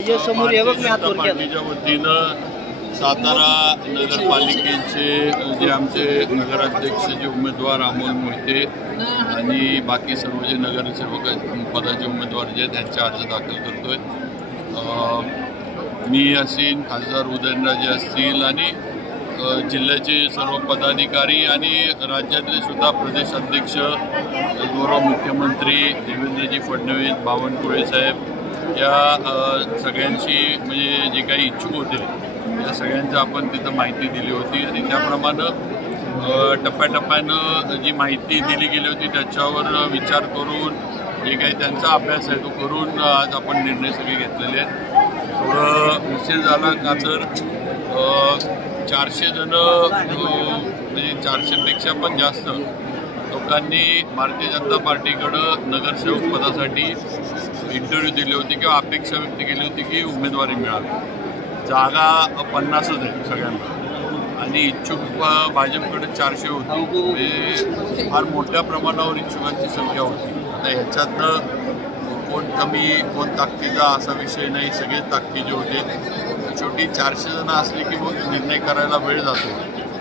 पार्टीच्या वतीनं सातारा नगरपालिकेचे जे आमचे नगराध्यक्ष जे उमेदवार अमोल मोहिते आणि बाकी सर्व जे नगरसेवक पदाचे उमेदवार जे त्यांचे अर्ज दाखल करतोय। मी असीन, खासदार उदयनराजे असतील आणि जिल्ह्याचे सर्व पदाधिकारी आणि राज्यातले सुद्धा प्रदेश अध्यक्ष, गौरव मुख्यमंत्री देवेंद्रजी फडणवीस, बावनकुळे साहेब या सगळ्यांची म्हणजे जे काही इच्छुक होते या सगळ्यांची आपण तिथं माहिती दिली होती आणि त्याप्रमाणे टप्प्याटप्प्यानं जी माहिती दिली गेली होती त्याच्यावर विचार करून जे काही त्यांचा अभ्यास आहे तो करून आज आपण निर्णय सगळे घेतलेले आहेत। थोडं विशेष झाला का तर 400 जण म्हणजे 400पेक्षा पण जास्त लोकांनी भारतीय जनता पार्टीकडं नगरसेवक पदासाठी इंटरव्ह्यू दिली होती किंवा अपेक्षा व्यक्त केली होती की उमेदवारी मिळावी। जागा 50च आहेत सगळ्यांना आणि इच्छुक भाजपकडे 400 होती, म्हणजे फार मोठ्या प्रमाणावर इच्छुकांची संख्या होती। आता ह्याच्यातनं कोण कमी कोण ताकदीचा असा विषय नाही, सगळे ताकदीचे होते। शेवटी 400 जण असले की मग निर्णय करायला वेळ जातो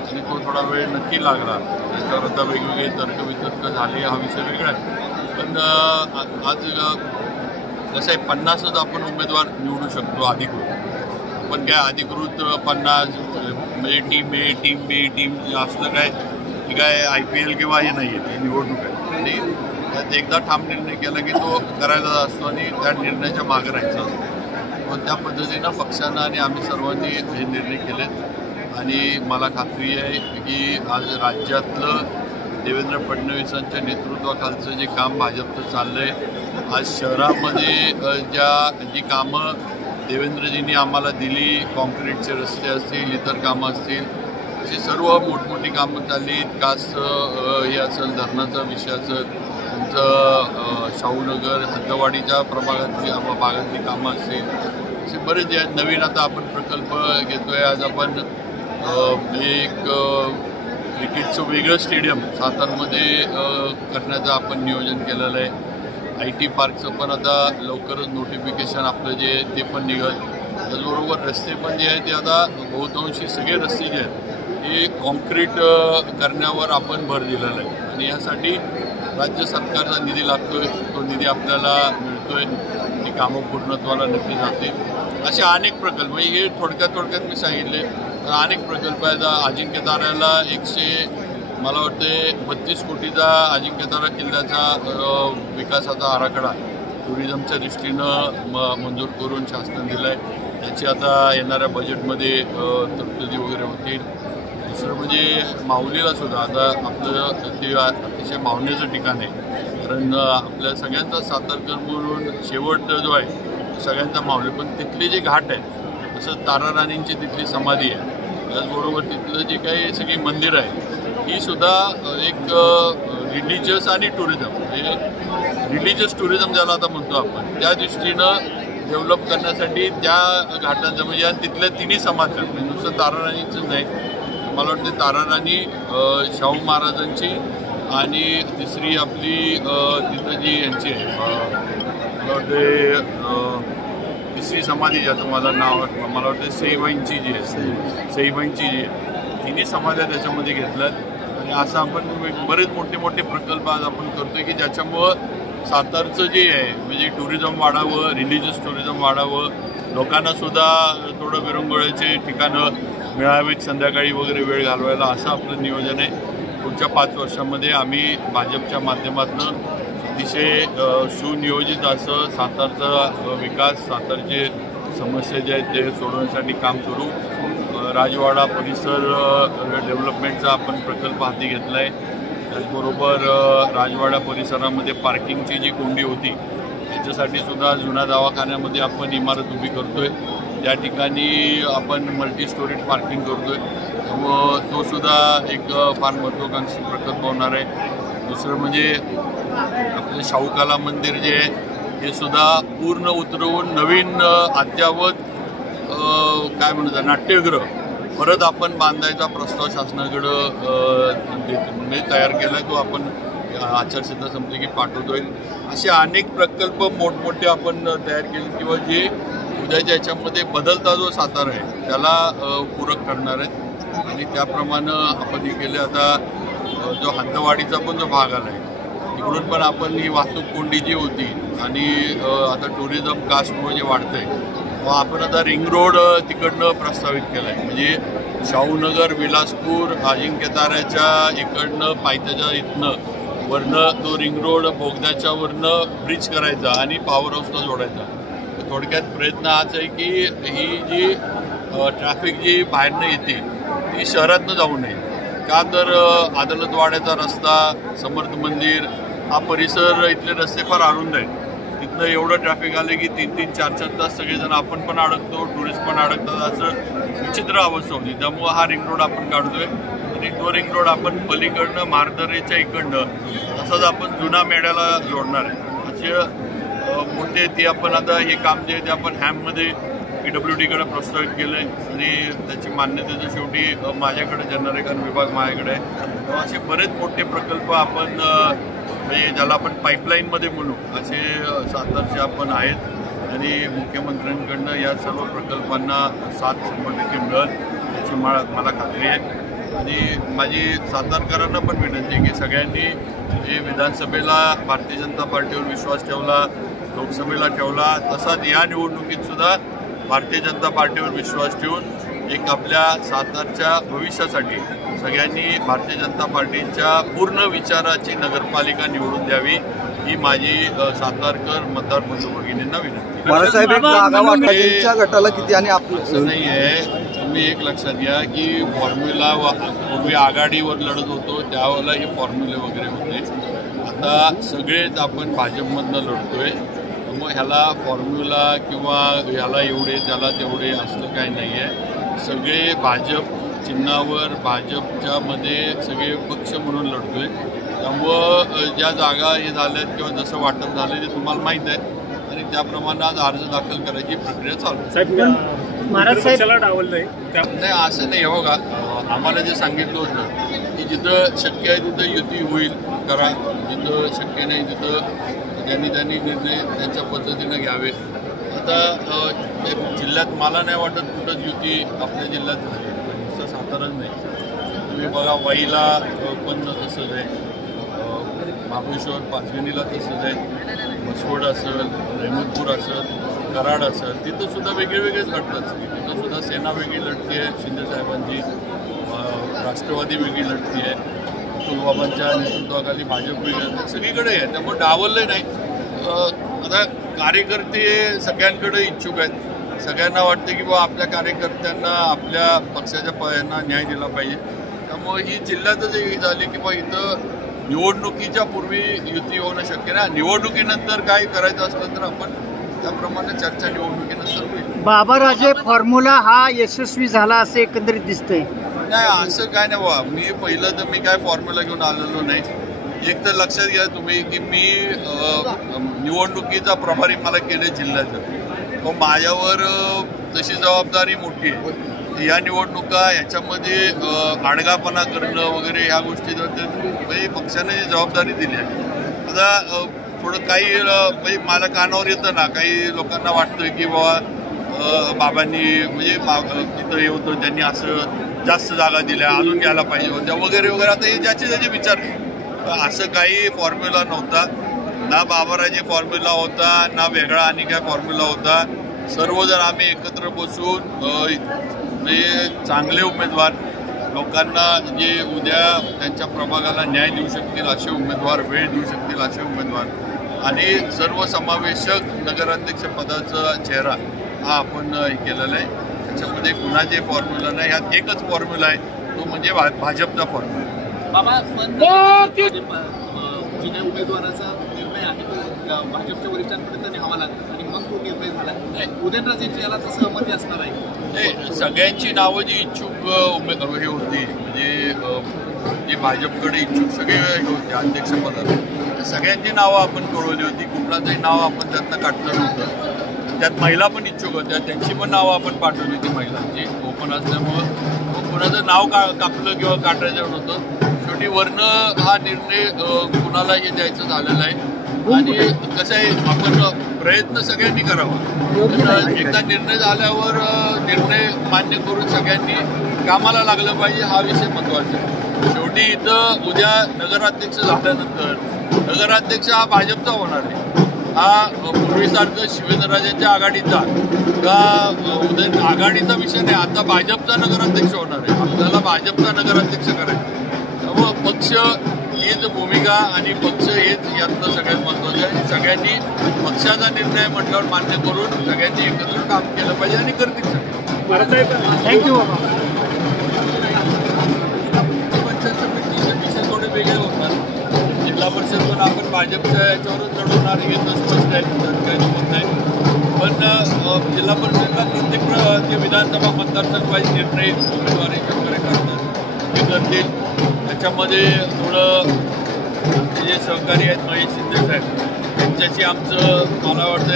आणि तो थोडा वेळ नक्की लागला। त्याच्यावर आता वेगवेगळे तर्कवितर्क झाले, हा विषय वेगळा आहे। पण आज कसं आहे 50च आपण उमेदवार निवडू शकतो अधिकृत, पण काय अधिकृत 50 म्हणजे टीम ए, टीम बी, टीम असलं काय IPL किंवा हे नाही आहे, ती निवडणूक आहे आणि त्यात एकदा ठाम निर्णय केला की तो करायला असतो आणि त्या निर्णयाच्या मागे राहायचं असतं। पण त्या पद्धतीनं पक्षानं आणि आम्ही सर्वांनी हे निर्णय केलेत आणि मला खात्री आहे की आज राज्यातलं देवेंद्र फडणवीसांच्या नेतृत्वाखालचं जे काम भाजपचं चाललं आहे, आज शहरामध्ये जी कामं देवेंद्रजींनी आम्हाला दिली, कॉन्क्रीटचे रस्ते असतील, इतर कामं असतील, अशी सर्व मोठमोठी कामं चालली। कास हे असेल, धरणाचा विषय असेल, तुमचं शाहूनगर हद्दवाडीच्या भागातली कामं असतील, असे बरेच जे आहेत। नवीन आता आपण प्रकल्प घेतोय। आज आपण एक क्रिकेटचं वेगळं स्टेडियम सातारमध्ये करण्याचं आपण नियोजन केलेलं आहे। IT पार्कचं पण आता लवकरच नोटिफिकेशन आपलं जे ते पण निघेल। त्याचबरोबर रस्ते पण जे आहेत ते आता बहुतांशी सगळे रस्ते जे आहेत हे कॉन्क्रीट करण्यावर आपण भर दिलेला आहे आणि यासाठी राज्य सरकारचा निधी लागतोय, तो निधी आपल्याला मिळतोय, ती कामं पूर्णत्वाला नक्की जातील। असे अनेक प्रकल्प, हे थोडक्यात मी सांगितले, अनेक प्रकल्प आहेत। अजिंक्यताऱ्याला मला वाटते 32 कोटीचा अजिंक्यतारा किल्ल्याचा विकासाचा आराखडा टुरिझमच्या दृष्टीनं मंजूर करून शासनाने दिला आहे। त्याची आता येणाऱ्या बजेटमध्ये तरतुदी वगैरे होतील। दुसरं म्हणजे माहुलीला सुद्धा आता आपलं ते अतिशय मावण्याचं ठिकाण आहे, कारण आपल्या सगळ्यांचा सातारकर म्हणून शेवट जो आहे सगळ्यांचा माहुली, पण तिथले जे घाट आहेत तसं तारा राणींची तिथली समाधी आहे, त्याचबरोबर तिथलं जे काही सगळी मंदिरं आहेत ही सुद्धा एक रिलिजियस आणि टुरिझम, हे रिलिजियस टुरिझम ज्याला आता म्हणतो आपण, त्या दृष्टीनं डेव्हलप करण्यासाठी त्या घाटांचं म्हणजे आणि तिथल्या तिन्ही समाजात म्हणजे नुसतं तारा राणीचंच नाही, मला वाटते तारा राणी, शाहू महाराजांची आणि तिसरी आपली तिथं जी यांची आहे मला वाटते तिसरी समाधी ज्याचं मला नाव मला वाटतं सईबाईंची जी आहे, सईबाईंची जी आहे, तिन्ही समाध्या त्याच्यामध्ये घेतल्यात आणि असं आपण बरेच मोठे प्रकल्प आज आपण करतोय की ज्याच्यामुळं सातारचं जे आहे म्हणजे टुरिझम वाढावं, रिलिजियस टुरिझम वाढावं, लोकांना सुद्धा थोडं विरंगुळ्याचे ठिकाणं मिळावीत, संध्याकाळी वगैरे वेळ घालवायला, असं आपलं नियोजन आहे। पुढच्या 5 वर्षांमध्ये आम्ही भाजपच्या माध्यमातून अतिशय सुनियोजित असं सातारचा विकास, सातारचे समस्या जे आहेत ते सोडवण्यासाठी काम करू। राजवाडा परिसर डेव्हलपमेंटचा आपण प्रकल्प हाती घेतला आहे। त्याचबरोबर राजवाडा परिसरामध्ये पार्किंगची जी कोंडी होती त्याच्यासाठी सुद्धा जुन्या दवाखान्यामध्ये आपण इमारत उभी करतोय, त्या ठिकाणी आपण मल्टी स्टोरेज पार्किंग करतोय, त्यामुळं तो सुद्धा एक फार महत्त्वाकांक्षी प्रकल्प होणार आहे। दुसरं म्हणजे आपलं शाहू कला मंदिर जे आहे हे सुद्धा पूर्ण उतरवून नवीन अद्ययावत काय म्हणतात नाट्यगृह परत आपण बांधायचा प्रस्ताव शासनाकडं म्हणजे तयार केला आहे, तो आपण आचारसंहिता संपली की पाठवतोय। असे अनेक प्रकल्प मोठमोठे आपण तयार केले किंवा जे उद्याच्या याच्यामध्ये बदलता जो सातारा आहे त्याला पूरक करणार आहेत आणि त्याप्रमाणे आपण हे केले. आता जो हंतवाडीचा पण जो भाग आला आहे तिकडून पण आपण ही वाहतूक कोंडी जी होती आणि आता टुरिझम कास्टमुळे जे वाढतंय मग आपण आता रिंग रोड तिकडनं प्रस्तावित केला आहे. म्हणजे शाहूनगर, विलासपूर, अजिंक्यताऱ्याच्या इकडनं पायथ्याच्या इथनं वरनं तो रिंग रोड बोगद्याच्या वरनं ब्रिज करायचा आणि पॉवर हाऊसला जोडायचा. थोडक्यात प्रयत्न हाच आहे की ही जी ट्रॅफिक जी बाहेरनं येते ती शहरातनं जाऊ नये. का तर आदलतवाड्याचा रस्ता, समर्थ मंदिर हा परिसर, इथले रस्ते फार अरुंद आहेत. तिथनं एवढं ट्रॅफिक आलं की 3-3, 4-4 तास सगळेजण आपण पण अडकतो, टुरिस्ट पण अडकतात, असं विचित्र अवस्था होती. त्यामुळं हा रिंग रोड आपण काढतोय आणि तो रिंग रोड आपण पलीकडनं मारदरेच्या इकडनं तसंच आपण जुना मेढ्याला जोडणार आहे. असे मोठे ते आपण आता हे काम जे आहे ते आपण हॅममध्ये PWDकडे प्रस्तावित केलं आहे आणि त्याची मान्यता तर शेवटी माझ्याकडे जनरेशन विभाग माझ्याकडे आहे. असे बरेच मोठे प्रकल्प आपण म्हणजे ज्याला आपण पाईपलाईनमध्ये म्हणू असे सातारचे आपण आहेत आणि मुख्यमंत्र्यांकडनं या सर्व प्रकल्पांना 7% मिळेल याची मला खात्री आहे. आणि माझी सातारकरांना पण विनंती आहे की सगळ्यांनी जे विधानसभेला भारतीय जनता पार्टीवर विश्वास ठेवला, लोकसभेला ठेवला, तसाच या निवडणुकीत सुद्धा भारतीय जनता पार्टीवर विश्वास ठेवून एक आपल्या सातारच्या भविष्यासाठी सगळ्यांनी भारतीय जनता पार्टीच्या पूर्ण विचाराची नगरपालिका निवडून द्यावी ही माझी सातारकर मतदार बंधू भगिनींना विनंती. बाळासाहेब एक जागा वाटण्याच्या गटाला किती आणि असं नाही आहे. तुम्ही एक लक्षात घ्या की फॉर्म्युला पूर्वी आघाडीवर लढत होतो त्यावेळेला हे फॉर्म्युले वगैरे होते. आता सगळेच आपण भाजपमधनं लढतोय. मग ह्याला फॉर्म्युला किंवा ह्याला एवढे त्याला तेवढे असलं काही नाही आहे. सगळे भाजप चिन्हावर भाजपच्या मध्ये सगळे पक्ष म्हणून लढतोय. त्यामुळं ज्या जागा हे झाल्यात किंवा जसं वाटप झालं ते तुम्हाला माहीत आहे आणि त्याप्रमाणे आज अर्ज दाखल करायची प्रक्रिया चालू आहे. नाही असं नाही हो का, आम्हाला जे सांगितलं होतं की जिथं शक्य आहे तिथं युती होईल करा, जिथं शक्य नाही तिथं त्यांनी निर्णय त्यांच्या पद्धतीनं घ्यावे. आता जिल्ह्यात मला नाही वाटत कुठंच युती आपल्या जिल्ह्यात झाली, नुसतं साताराच नाही. तुम्ही बघा वाईला पण तसंच आहे, महाबळेश्वर पाचगणीला तसंच आहे, मसवड असेल, रेहमतपूर असेल, कराड असेल, तिथं सुद्धा वेगळेच लढतात. तिथं सुद्धा सेना वेगळी लढती आहे शिंदेसाहेबांची, राष्ट्रवादी वेगळी लढती आहे, तुलबाबांच्या नेतृत्वाखाली भाजप वेगळं सगळीकडे आहे. त्यामुळे डावलले नाही. आता कार्यकर्ते सगळ्यांकडे इच्छुक आहेत. सगळ्यांना वाटते की बाबा आपल्या कार्यकर्त्यांना आपल्या पक्षाच्या यांना न्याय दिला पाहिजे. त्यामुळे ही जिल्ह्यातच एक झाली की बा इथं निवडणुकीच्या पूर्वी युती होणं शक्य नाही. निवडणुकीनंतर काय करायचं असलं तर आपण त्याप्रमाणे चर्चा निवडणुकीनंतर होईल. बाबाराजे फॉर्म्युला हा यशस्वी झाला असं एकंदरीत दिसतंय. नाही असं काय नाही बा, मी पहिलं तर मी काय फॉर्म्युला घेऊन आलेलो नाही. एक तर लक्षात घ्या तुम्ही की मी निवडणुकीचा प्रभारी मला केले जिल्ह्याचं, मग माझ्यावर तशी जबाबदारी मोठी आहे. या निवडणुका याच्यामध्ये आडगापणा करणं वगैरे ह्या गोष्टी म्हणजे पक्षाने जबाबदारी दिली आहे. आता थोडं काही म्हणजे माझ्या कानावर येतं ना, काही लोकांना वाटतं की बाबा बाबांनी म्हणजे तिथं हे होतं त्यांनी असं जास्त जागा दिल्या अजून घ्यायला पाहिजे होत्या वगैरे वगैरे. आता हे ज्याचे विचार असं काही फॉर्म्युला नव्हता ना. बाबाराजे फॉर्म्युला होता ना वेगळा आणि काय फॉर्म्युला होता. सर्वजण आम्ही एकत्र बसून म्हणजे चांगले उमेदवार लोकांना जे उद्या त्यांच्या प्रभागाला न्याय देऊ शकतील असे उमेदवार, वेळ देऊ शकतील असे उमेदवार आणि सर्वसमावेशक नगराध्यक्ष पदाचा चेहरा हा आपण हे केलेला आहे. त्याच्यामध्ये कुणाचे फॉर्म्युला नाही, ह्यात एकच फॉर्म्युला आहे, तो म्हणजे भाजपचा फॉर्म्युला. बाबा जुन्या उमेदवाराचा निर्णय आहे भाजपच्या वरिष्ठांपर्यंत न्यावा लागला आणि मग तो निर्णय झाला. उदयनराजेंची याला तसं सहमती असणार आहे. सगळ्यांची नावं जी इच्छुक उमेदवार होती म्हणजे जे भाजपकडे इच्छुक सगळे हे होते अध्यक्षपदाला, सगळ्यांची नावं आपण कळवली होती. कुणाचंही नाव आपण त्यातनं काढलं नव्हतं. त्यात महिला पण इच्छुक होत्या, त्यांची पण नावं आपण पाठवली होती महिलांची. ओपन असल्यामुळं कुणाचं नाव कापलं किंवा काढायचं नव्हतं. शेवटी वरनं हा निर्णय कुणाला हे द्यायचं झालेला आहे. आणि कसं आहे आपण प्रयत्न सगळ्यांनी करावा. तर एकदा निर्णय झाल्यावर निर्णय मान्य करून सगळ्यांनी कामाला लागलं पाहिजे, हा विषय महत्त्वाचा आहे. शेवटी इथं उद्या नगराध्यक्ष झाल्यानंतर नगराध्यक्ष हा भाजपचा होणार आहे. हा पूर्वीसारखं शिवेंद्रराजेंच्या आघाडीचा का उदयन आघाडीचा विषय नाही, आता भाजपचा नगराध्यक्ष होणार आहे. आपल्याला भाजपचा नगराध्यक्ष करायचा. त्यामुळं पक्ष हीच भूमिका आणि पक्ष हेच यातलं सगळ्यात महत्त्वाचं आहे. सगळ्यांनी पक्षाचा निर्णय म्हटल्यावर मान्य करून सगळ्यांनी एकत्र काम केलं पाहिजे आणि करतील सगळे. थँक्यू. पंचायत समितीचे विषय थोडे वेगळे होतात. जिल्हा परिषद पण आपण भाजपच्या याच्यावरच लढवणार हे तर स्पष्ट आहे, त्यात काही दुमत नाही. पण जिल्हा परिषदला प्रत्येक ते विधानसभा मतदारसंघ वाईज निर्णय उमेदवारीच्या वगैरे करतात ते करतील. त्याच्यामध्ये थोडं आमचे जे सहकारी आहेत महेश शिंदे साहेब त्यांच्याशी आमचं मला वाटतं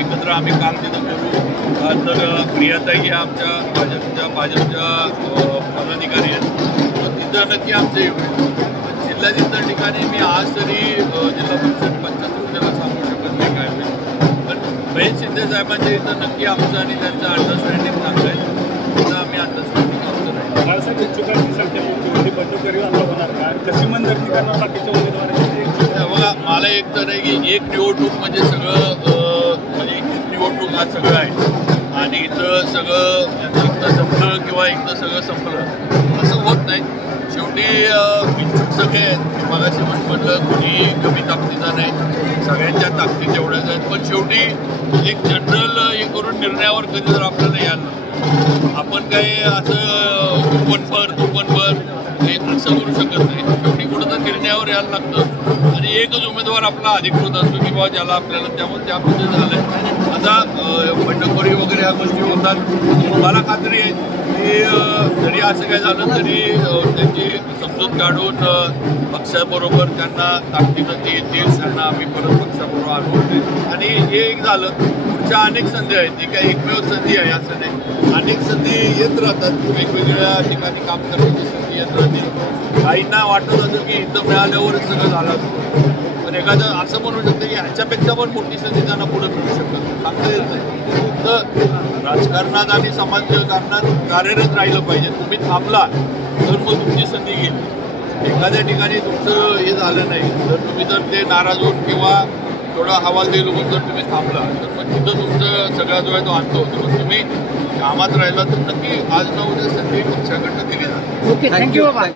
एकत्र आम्ही काम तिथं करू. तर प्रियाताई ह्या आमच्या भाजपच्या पदाधिकारी आहेत, तर तिथं नक्की आमचं येऊ. जिल्ह्यातील ठिकाणी मी आज तरी जिल्हा परिषद पंचायत समितीला सांगू शकत नाही काय होईल. पण महेश शिंदे साहेबांच्या इथं नक्की आमचं आणि त्यांचं अंडरस्टँडिंग चांगलं आहे. तिथं आम्ही अंडरस्टँडिंग आमचं राहील. बाळासाहेब इच्छुकांची संख्या मोठी बंडखोरी आता होणार का? कशी मनधरणी करणार बाकीच्या उमेदवारांची? बघा, मला एक तर आहे की एक निवडणूक म्हणजे सगळं म्हणजे निवडणूक हा सगळं आहे आणि इथं सगळं एकदा संपलं किंवा एकदा सगळं संपलं असं होत नाही. शेवटी इच्छुक सगळे आहेत. मगाशी म्हटलं कोणी कमी ताकदीचा नाही, सगळ्यांच्या ताकदी तेवढ्याच आहेत. पण शेवटी एक जनरल हे करून निर्णयावर कधी जर आपल्याला यायला आपण काही असं दुपनभर हे असं करू शकत नाही. शेवटी कुठं तर निर्णयावर यायला लागतं आणि एकच उमेदवार आपला अधिकृत असतो की बाबा ज्याला आपल्याला त्यामुळे त्यामध्ये झालं आहे. आता बंडखोरी वगैरे ह्या गोष्टी होतात. मला खात्री आहे की जरी असं काय झालं तरी त्यांची समजूत काढून पक्षाबरोबर त्यांना ताकदीनं ते येतील. त्यांना आम्ही परत पक्षाबरोबर आणू आणि हे एक झालं. पुढच्या अनेक संधी आहेत, ती काही एकमेव संधी आहे असं नाही. अनेक संधी येत राहतात, वेगवेगळ्या ठिकाणी काम करण्याची संधी येत राहतील. काहींना वाटत असेल की इथं मिळाल्यावरच सगळं झालं असतं, पण एखादं असं म्हणू शकतं की ह्याच्यापेक्षा पण मोठी संधी त्यांना पुढे मिळू शकतात, सांगता येत नाही. तर राजकारणात आणि समाजकारणात कार्यरत राहिलं पाहिजे. तुम्ही थांबला तर मग तुमची संधी गेली. एखाद्या ठिकाणी तुमचं हे झालं नाही तर तुम्ही जर ते नाराज होऊन किंवा थोडा हवाल देईल होऊन जर तुम्ही थांबला तर मग तिथं तुमचं सगळा जो आहे तो अंत होतो. मग तुम्ही कामात राहिला तर नक्की आज ना उद्या संधी पक्षाकडनं दिली जाते. ओके, थँक्यू बाबा.